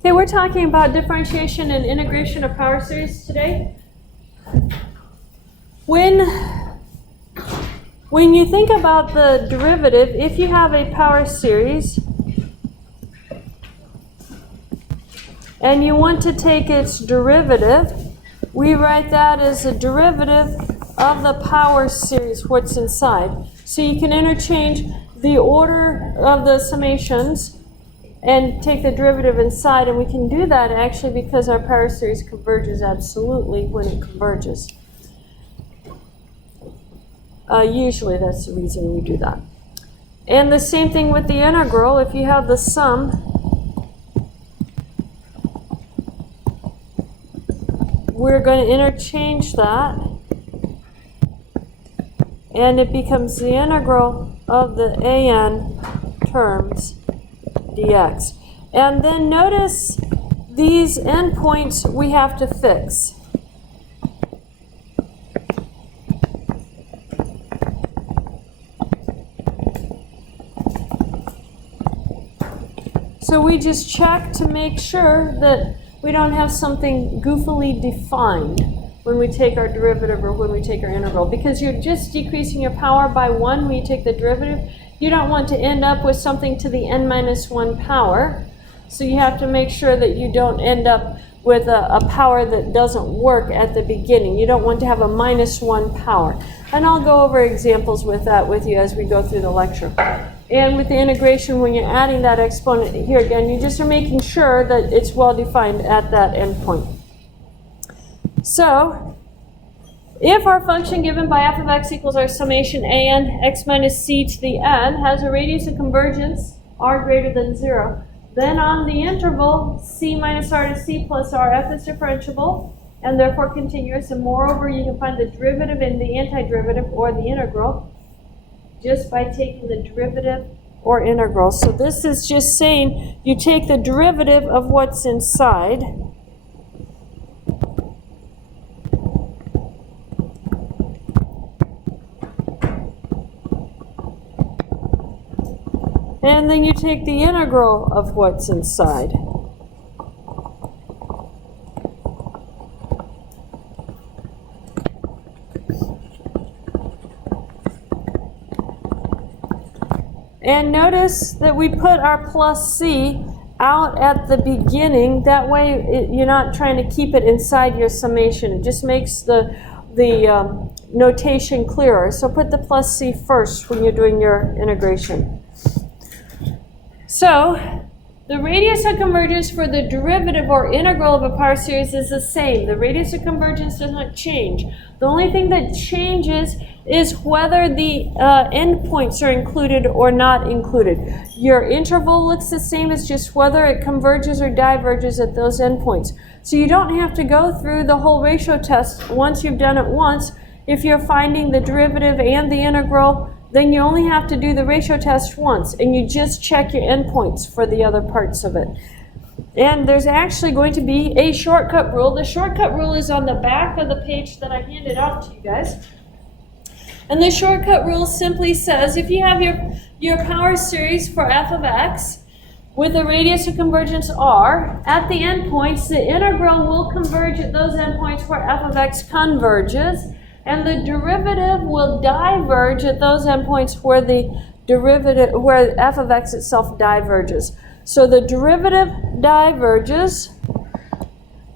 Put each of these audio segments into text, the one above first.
Okay, we're talking about differentiation and integration of power series today. When you think about the derivative, if you have a power series and you want to take its derivative, we write that as a derivative of the power series, what's inside. So you can interchange the order of the summations and take the derivative inside, and we can do that actually because our power series converges absolutely when it converges. Usually that's the reason we do that. And the same thing with the integral. If you have the sum, we're going to interchange that, and it becomes the integral of the an terms dx. And then notice these endpoints we have to fix. So we just check to make sure that we don't have something goofily defined when we take our derivative or when we take our integral, because you're just decreasing your power by 1 when you take the derivative. You don't want to end up with something to the n minus 1 power. So you have to make sure that you don't end up with a power that doesn't work at the beginning. You don't want to have a minus 1 power. And I'll go over examples with that with you as we go through the lecture. And with the integration, when you're adding that exponent here again, you just are making sure that it's well defined at that endpoint. So, if our function given by f of x equals our summation an x minus c to the n has a radius of convergence r greater than 0, then on the interval c minus r to c plus r, f is differentiable and therefore continuous, and moreover you can find the derivative and the antiderivative or the integral just by taking the derivative or integral. So this is just saying you take the derivative of what's inside. And then you take the integral of what's inside. And notice that we put our plus c out at the beginning. That way you're not trying to keep it inside your summation. It just makes the notation clearer. So put the plus c first when you're doing your integration. So, the radius of convergence for the derivative or integral of a power series is the same. The radius of convergence does not change. The only thing that changes is whether the endpoints are included or not included. Your interval looks the same, as just whether it converges or diverges at those endpoints. So you don't have to go through the whole ratio test once you've done it once. If you're finding the derivative and the integral, then you only have to do the ratio test once, and you just check your endpoints for the other parts of it. And there's actually going to be a shortcut rule. The shortcut rule is on the back of the page that I handed out to you guys. And the shortcut rule simply says if you have your power series for f of x with a radius of convergence r, at the endpoints, the integral will converge at those endpoints where f of x converges, and the derivative will diverge at those endpoints where where f of x itself diverges. So the derivative diverges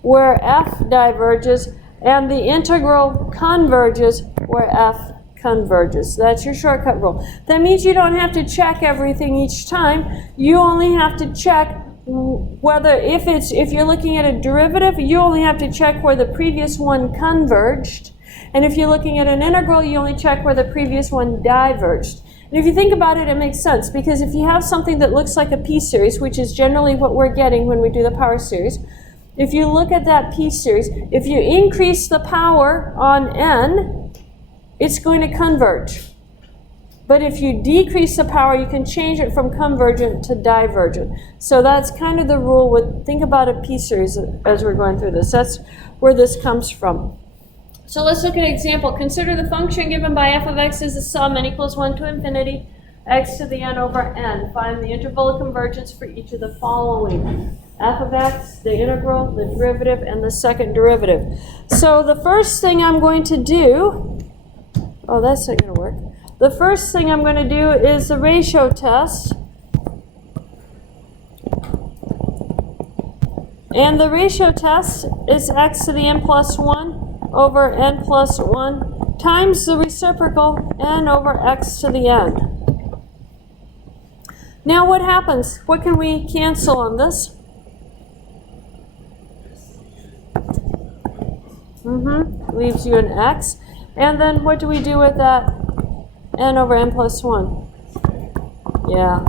where f diverges, and the integral converges where f converges. That's your shortcut rule. That means you don't have to check everything each time. You only have to check whether, if you're looking at a derivative, you only have to check where the previous one converged. And if you're looking at an integral, you only check where the previous one diverged. And if you think about it, it makes sense, because if you have something that looks like a p-series, which is generally what we're getting when we do the power series, if you look at that p-series, if you increase the power on n, it's going to converge. But if you decrease the power, you can change it from convergent to divergent. So that's kind of the rule. Think about a p-series as we're going through this. That's where this comes from. So let's look at an example. Consider the function given by f of x is the sum n equals 1 to infinity, x to the n over n. Find the interval of convergence for each of the following. f of x, the integral, the derivative, and the second derivative. So the first thing I'm going to do, oh, that's not going to work. The first thing I'm going to do is the ratio test. And the ratio test is x to the n plus 1 over n plus 1 times the reciprocal n over x to the n. Now what happens? What can we cancel on this? Leaves you an x. And then what do we do with that n over n plus 1? Yeah.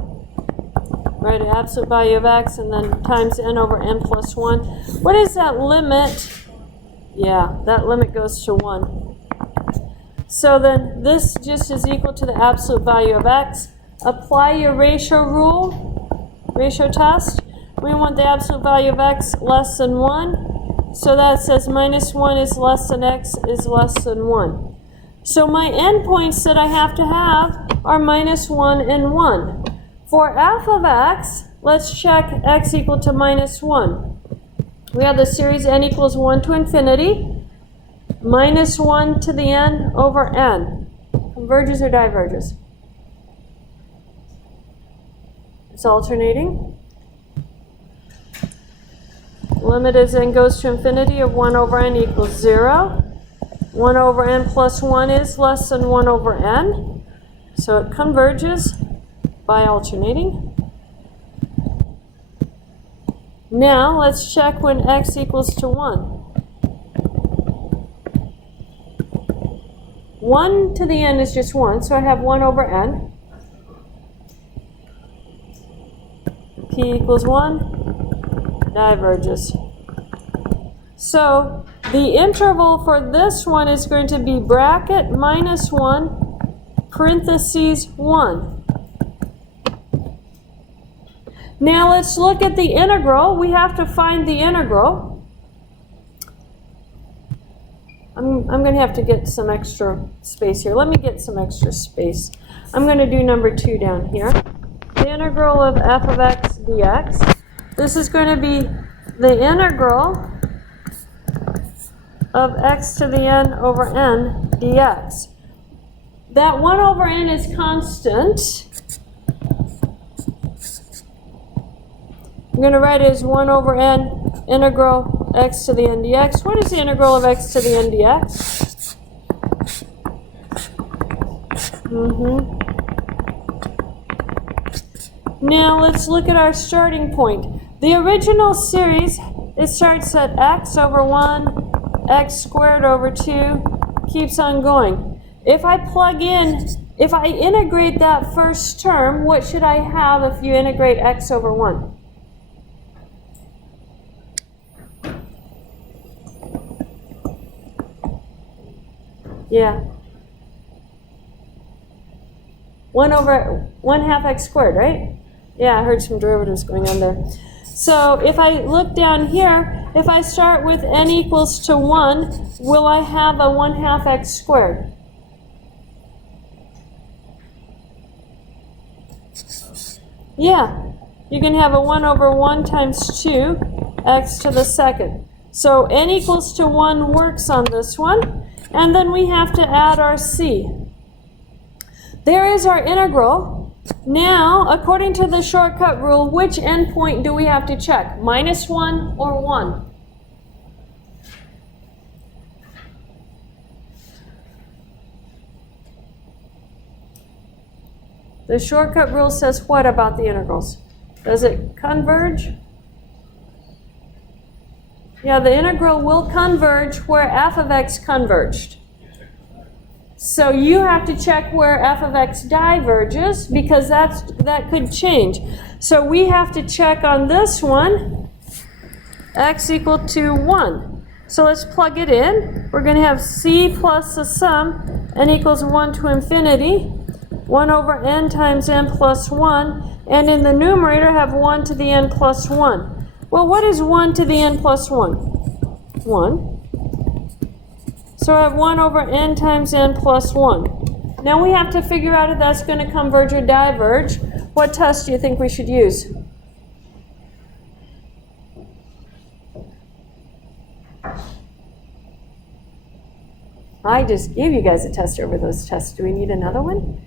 Right, an absolute value of x and then times n over n plus 1. What is that limit? Yeah, that limit goes to 1. So then this just is equal to the absolute value of x. Apply your ratio rule, ratio test. We want the absolute value of x less than 1. So that says minus 1 is less than x is less than 1. So my endpoints that I have to have are minus 1 and 1. For f of x, let's check x equal to minus 1. We have the series n equals 1 to infinity, minus 1 to the n over n. Converges or diverges? It's alternating. Limit as n goes to infinity of 1 over n equals 0. 1 over n plus 1 is less than 1 over n. So it converges by alternating. Now let's check when x equals to 1. 1 to the n is just 1, so I have 1 over n. P equals 1, diverges. So the interval for this one is going to be bracket minus 1, parentheses 1. Now let's look at the integral. We have to find the integral. I'm going to have to get some extra space here. Let me get some extra space. I'm going to do number 2 down here. The integral of f of x dx. This is going to be the integral of x to the n over n dx. That 1 over n is constant. I'm going to write it as 1 over n integral x to the n dx. What is the integral of x to the n dx? Now let's look at our starting point. The original series, it starts at x over 1, x squared over 2, keeps on going. If I plug in, if I integrate that first term, what should I have if you integrate x over 1? Yeah. 1 half x squared, right? Yeah, I heard some derivatives going on there. So if I look down here, if I start with n equals to 1, will I have a 1 half x squared? Yeah, you can have a 1 over 1 times 2, x to the second. So n equals to 1 works on this one. And then we have to add our c. There is our integral. Now, according to the shortcut rule, which endpoint do we have to check? Minus 1 or 1? The shortcut rule says what about the integrals? Does it converge? Yeah, the integral will converge where f of x converged. So you have to check where f of x diverges because that could change. So we have to check on this one, x equal to 1. So let's plug it in. We're going to have c plus the sum, n equals 1 to infinity, 1 over n times n plus 1, and in the numerator have 1 to the n plus 1. Well, what is 1 to the n plus 1? 1. So I have 1 over n times n plus 1. Now we have to figure out if that's going to converge or diverge. What test do you think we should use? I just gave you guys a test over those tests. Do we need another one?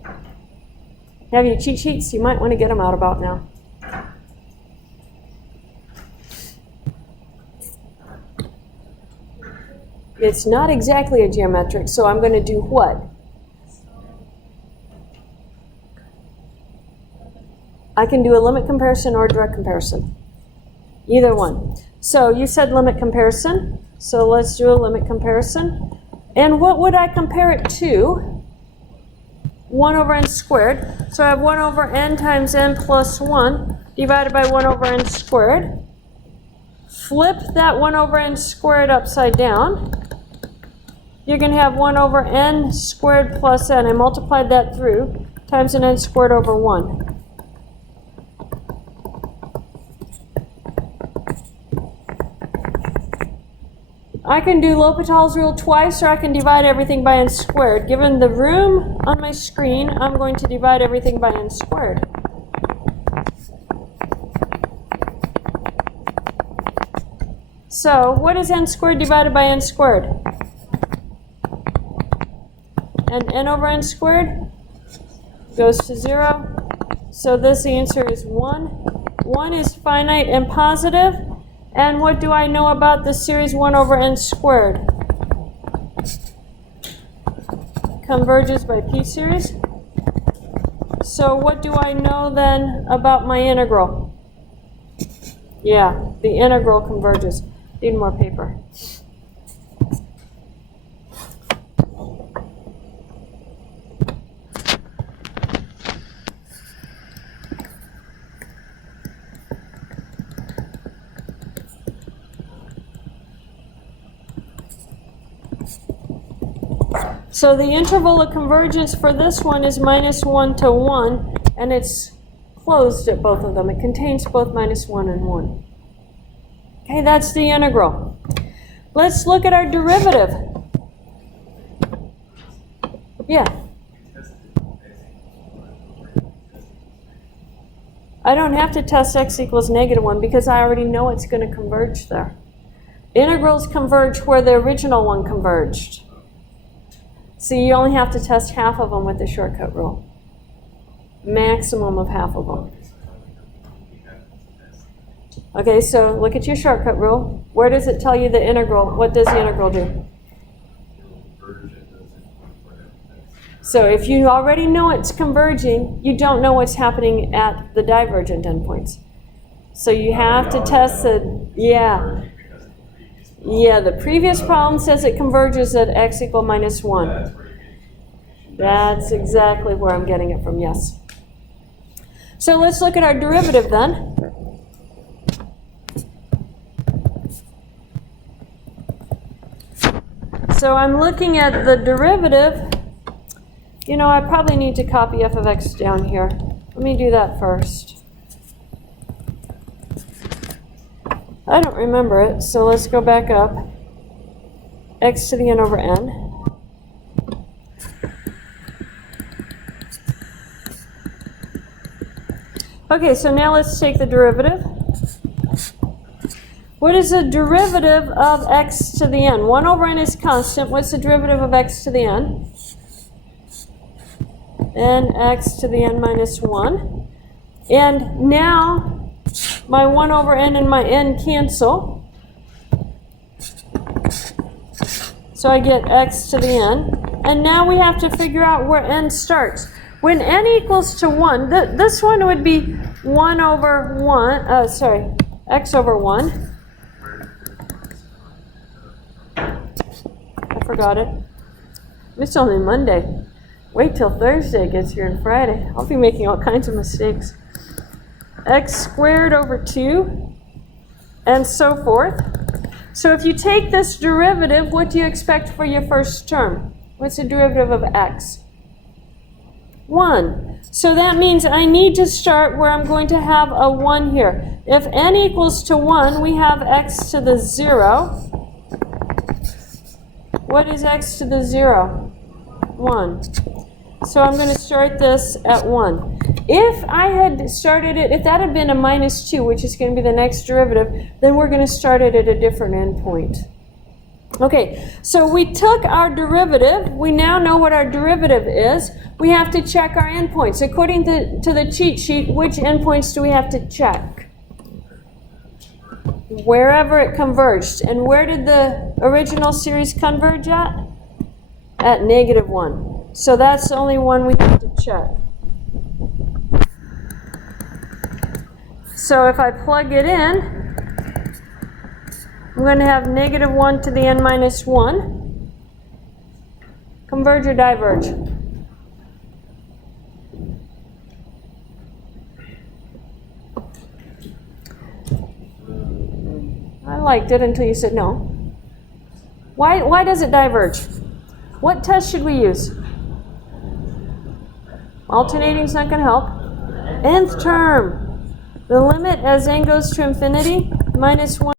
You have your cheat sheets? You might want to get them out about now. It's not exactly a geometric, so I'm going to do what? I can do a limit comparison or a direct comparison. Either one. So you said limit comparison, so let's do a limit comparison. And what would I compare it to? 1 over n squared. So I have 1 over n times n plus 1 divided by 1 over n squared. Flip that 1 over n squared upside down. You're going to have 1 over n squared plus n. I multiplied that through times an n squared over 1. I can do L'Hopital's rule twice, or I can divide everything by n squared. Given the room on my screen, I'm going to divide everything by n squared. So, what is n squared divided by n squared? And n over n squared goes to 0. So this answer is 1. 1 is finite and positive. And what do I know about the series 1 over n squared? Converges by p-series. So what do I know then about my integral? Yeah, the integral converges. Need more paper. So the interval of convergence for this one is -1 to 1, and it's closed at both of them. It contains both -1 and 1. Okay, that's the integral. Let's look at our derivative. Yeah. I don't have to test x equals -1 because I already know it's going to converge there. Integrals converge where the original one converged. So you only have to test half of them with the shortcut rule. Maximum of half of them. Okay, so look at your shortcut rule. Where does it tell you the integral? What does the integral do? So if you already know it's converging, you don't know what's happening at the divergent endpoints. So you have to test the, yeah, the previous problem says it converges at x equal -1. That's exactly where I'm getting it from, yes. So let's look at our derivative then. So I'm looking at the derivative. You know, I probably need to copy f of x down here. Let me do that first. I don't remember it, so let's go back up. X to the n over n. Okay, so now let's take the derivative. What is the derivative of x to the n? 1 over n is constant. What's the derivative of x to the n? N x to the n minus 1. And now my 1 over n and my n cancel. So I get x to the n. And now we have to figure out where n starts. When n equals to 1, this one would be 1 over 1, x over 1. I forgot it. It's only Monday. Wait till Thursday gets here and Friday. I'll be making all kinds of mistakes. X squared over 2, and so forth. So if you take this derivative, what do you expect for your first term? What's the derivative of x? 1. So that means I need to start where I'm going to have a 1 here. If n equals to 1, we have x to the 0. What is x to the 0? 1. So I'm going to start this at 1. If I had started it, if that had been a -2, which is going to be the next derivative, then we're going to start it at a different endpoint. Okay, so we took our derivative. We now know what our derivative is. We have to check our endpoints. According to the cheat sheet, which endpoints do we have to check? Wherever it converged. And where did the original series converge at? At -1. So that's the only one we have to check. So if I plug it in, I'm going to have -1 to the n minus 1. Converge or diverge? I liked it until you said no. Why does it diverge? What test should we use? Alternating is not going to help. Nth term. The limit as n goes to infinity, -1.